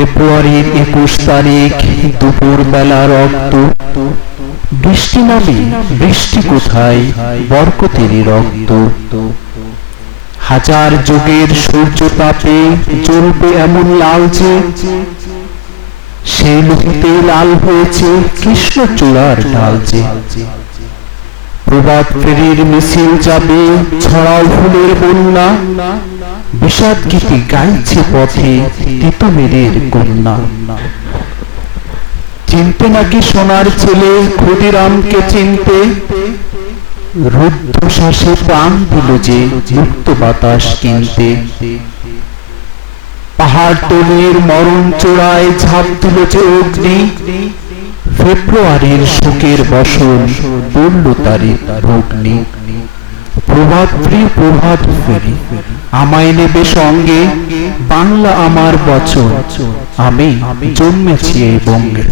ফেব্রুয়ারির একুশ তারিখ দুপুর বেলা রক্ত। বৃষ্টি নামে বৃষ্টি কোথায়? বরকতেরই রক্ত। হাজার যুগের সূর্য তাপে জ্বলবে এমন লাল যে সেই লোহিতে লাল হয়েছে কৃষ্ণচূড়ার ডাল যে। প্রভাত ফেরির মিছিল যাবে, ছড়াও ফুলের বন্যা। বিষাদ গীতি গাইছে পথে তিতমেরের কন্যা। চিনতে নাকি সোনার ছেলে ক্ষুদিরামকে চিনতে? রুদ্ধ শ্বাসে প্রাণ দিল যে মুক্ত বাতাস কিনতে। পাহাড় তলির মরণ চূড়ায় ঝাঁপ দিল যে অগ্নি। ফেব্রুয়ারির শোকের বসন পড়ল তারি ভগ্নি। প্রভাত ফ্রি প্রভাত ফেরি আমায় নেবে সঙ্গে বাংলা আমার বচন। আমি জন্মেছি এই বঙ্গে।